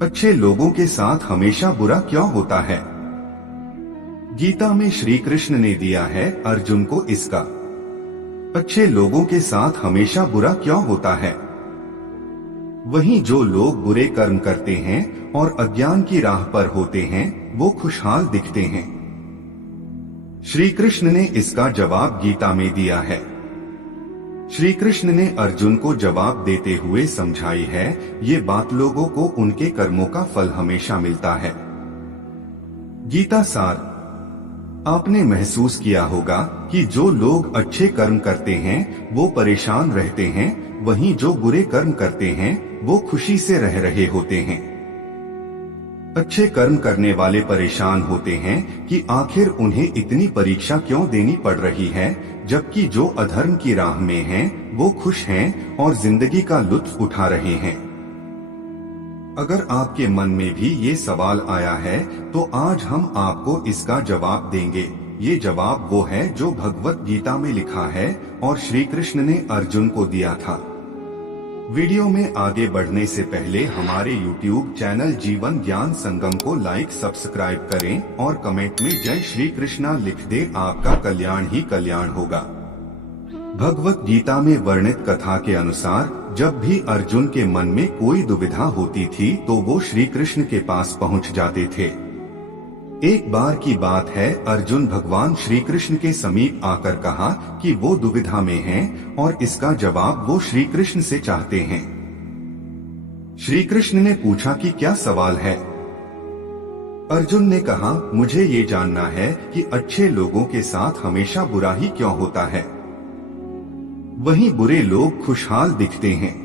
अच्छे लोगों के साथ हमेशा बुरा क्यों होता है? गीता में श्री कृष्ण ने दिया है अर्जुन को इसका। अच्छे लोगों के साथ हमेशा बुरा क्यों होता है? वहीं जो लोग बुरे कर्म करते हैं और अज्ञान की राह पर होते हैं वो खुशहाल दिखते हैं। श्री कृष्ण ने इसका जवाब गीता में दिया है। श्री कृष्ण ने अर्जुन को जवाब देते हुए समझाई है, ये बात लोगों को उनके कर्मों का फल हमेशा मिलता है। गीता सार। आपने महसूस किया होगा कि जो लोग अच्छे कर्म करते हैं वो परेशान रहते हैं, वहीं जो बुरे कर्म करते हैं वो खुशी से रह रहे होते हैं। अच्छे कर्म करने वाले परेशान होते हैं कि आखिर उन्हें इतनी परीक्षा क्यों देनी पड़ रही है, जबकि जो अधर्म की राह में हैं वो खुश हैं और जिंदगी का लुत्फ उठा रहे हैं। अगर आपके मन में भी ये सवाल आया है तो आज हम आपको इसका जवाब देंगे। ये जवाब वो है जो भगवत गीता में लिखा है और श्री कृष्ण ने अर्जुन को दिया था। वीडियो में आगे बढ़ने से पहले हमारे YouTube चैनल जीवन ज्ञान संगम को लाइक सब्सक्राइब करें और कमेंट में जय श्री कृष्णा लिख दे। आपका कल्याण ही कल्याण होगा। भगवत गीता में वर्णित कथा के अनुसार जब भी अर्जुन के मन में कोई दुविधा होती थी तो वो श्री कृष्ण के पास पहुंच जाते थे। एक बार की बात है, अर्जुन भगवान श्री कृष्ण के समीप आकर कहा कि वो दुविधा में हैं और इसका जवाब वो श्री कृष्ण से चाहते हैं। श्री कृष्ण ने पूछा कि क्या सवाल है? अर्जुन ने कहा, मुझे ये जानना है कि अच्छे लोगों के साथ हमेशा बुरा ही क्यों होता है, वहीं बुरे लोग खुशहाल दिखते हैं।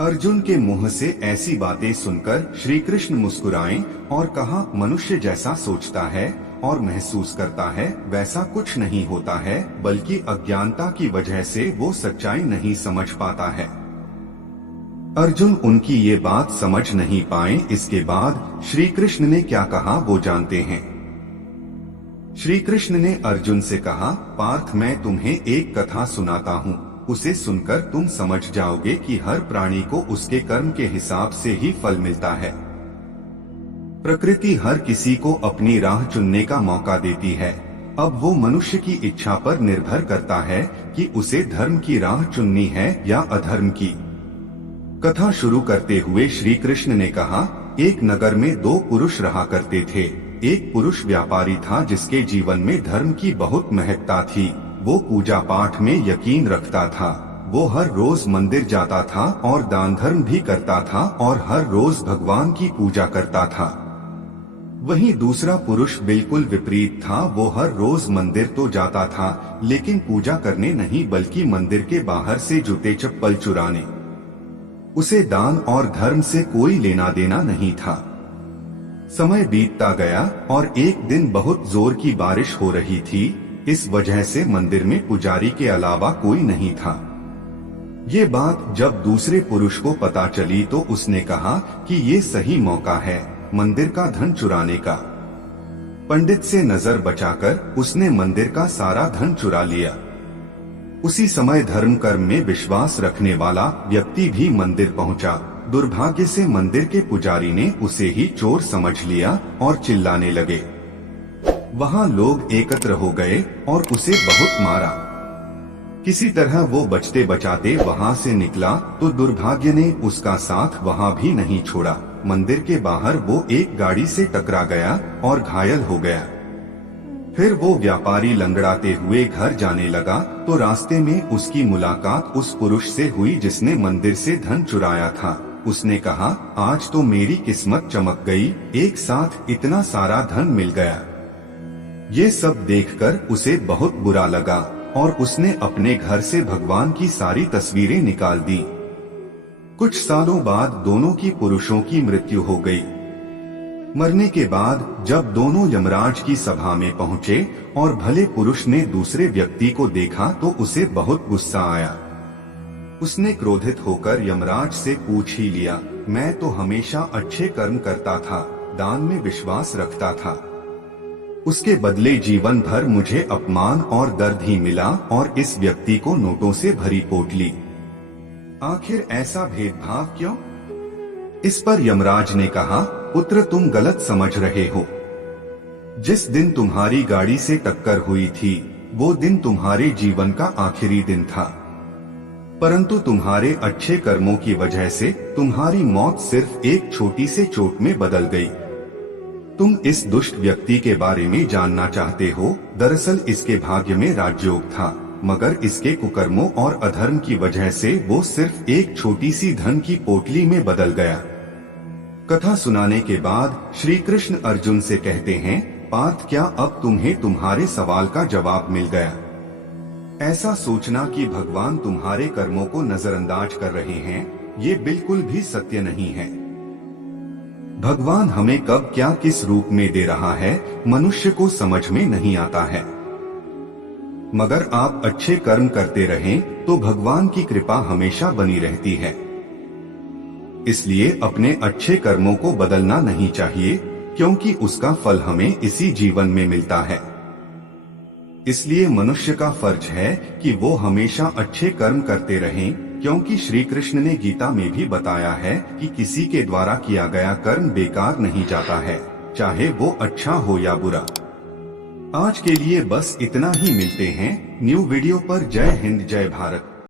अर्जुन के मुंह से ऐसी बातें सुनकर श्री कृष्ण मुस्कुराए और कहा, मनुष्य जैसा सोचता है और महसूस करता है वैसा कुछ नहीं होता है, बल्कि अज्ञानता की वजह से वो सच्चाई नहीं समझ पाता है। अर्जुन उनकी ये बात समझ नहीं पाए। इसके बाद श्री कृष्ण ने क्या कहा वो जानते हैं। श्री कृष्ण ने अर्जुन से कहा, पार्थ मैं तुम्हें एक कथा सुनाता हूँ, उसे सुनकर तुम समझ जाओगे कि हर प्राणी को उसके कर्म के हिसाब से ही फल मिलता है। प्रकृति हर किसी को अपनी राह चुनने का मौका देती है। अब वो मनुष्य की इच्छा पर निर्भर करता है कि उसे धर्म की राह चुननी है या अधर्म की। कथा शुरू करते हुए श्री कृष्ण ने कहा, एक नगर में दो पुरुष रहा करते थे। एक पुरुष व्यापारी था जिसके जीवन में धर्म की बहुत महत्ता थी। वो पूजा पाठ में यकीन रखता था। वो हर रोज मंदिर जाता था और दान धर्म भी करता था और हर रोज भगवान की पूजा करता था। वहीं दूसरा पुरुष बिल्कुल विपरीत था। वो हर रोज मंदिर तो जाता था लेकिन पूजा करने नहीं बल्कि मंदिर के बाहर से जूते चप्पल चुराने। उसे दान और धर्म से कोई लेना देना नहीं था। समय बीतता गया और एक दिन बहुत जोर की बारिश हो रही थी। इस वजह से मंदिर में पुजारी के अलावा कोई नहीं था। ये बात जब दूसरे पुरुष को पता चली तो उसने कहा कि ये सही मौका है मंदिर का धन चुराने का। पंडित से नजर बचाकर उसने मंदिर का सारा धन चुरा लिया। उसी समय धर्म कर्म में विश्वास रखने वाला व्यक्ति भी मंदिर पहुंचा। दुर्भाग्य से मंदिर के पुजारी ने उसे ही चोर समझ लिया और चिल्लाने लगे। वहां लोग एकत्र हो गए और उसे बहुत मारा। किसी तरह वो बचते बचाते वहां से निकला तो दुर्भाग्य ने उसका साथ वहां भी नहीं छोड़ा। मंदिर के बाहर वो एक गाड़ी से टकरा गया और घायल हो गया। फिर वो व्यापारी लंगड़ाते हुए घर जाने लगा तो रास्ते में उसकी मुलाकात उस पुरुष से हुई जिसने मंदिर से धन चुराया था। उसने कहा, आज तो मेरी किस्मत चमक गई, एक साथ इतना सारा धन मिल गया। ये सब देखकर उसे बहुत बुरा लगा और उसने अपने घर से भगवान की सारी तस्वीरें निकाल दी। कुछ सालों बाद दोनों की पुरुषों की मृत्यु हो गई। मरने के बाद जब दोनों यमराज की सभा में पहुंचे और भले पुरुष ने दूसरे व्यक्ति को देखा तो उसे बहुत गुस्सा आया। उसने क्रोधित होकर यमराज से पूछ ही लिया, मैं तो हमेशा अच्छे कर्म करता था, दान में विश्वास रखता था, उसके बदले जीवन भर मुझे अपमान और दर्द ही मिला और इस व्यक्ति को नोटों से भरी पोटली। आखिर ऐसा भेदभाव क्यों? इस पर यमराज ने कहा, पुत्र तुम गलत समझ रहे हो। जिस दिन तुम्हारी गाड़ी से टक्कर हुई थी वो दिन तुम्हारे जीवन का आखिरी दिन था, परंतु तुम्हारे अच्छे कर्मों की वजह से तुम्हारी मौत सिर्फ एक छोटी से चोट में बदल गई। तुम इस दुष्ट व्यक्ति के बारे में जानना चाहते हो। दरअसल इसके भाग्य में राजयोग था, मगर इसके कुकर्मों और अधर्म की वजह से वो सिर्फ एक छोटी सी धन की पोटली में बदल गया। कथा सुनाने के बाद श्री कृष्ण अर्जुन से कहते हैं, पार्थ क्या अब तुम्हें तुम्हारे सवाल का जवाब मिल गया? ऐसा सोचना कि भगवान तुम्हारे कर्मों को नजरअंदाज कर रहे हैं, ये बिल्कुल भी सत्य नहीं है। भगवान हमें कब क्या किस रूप में दे रहा है मनुष्य को समझ में नहीं आता है, मगर आप अच्छे कर्म करते रहें तो भगवान की कृपा हमेशा बनी रहती है। इसलिए अपने अच्छे कर्मों को बदलना नहीं चाहिए, क्योंकि उसका फल हमें इसी जीवन में मिलता है। इसलिए मनुष्य का फर्ज है कि वो हमेशा अच्छे कर्म करते रहें, क्योंकि श्री कृष्ण ने गीता में भी बताया है कि किसी के द्वारा किया गया कर्म बेकार नहीं जाता है, चाहे वो अच्छा हो या बुरा। आज के लिए बस इतना ही, मिलते हैं न्यू वीडियो पर। जय हिंद, जय भारत।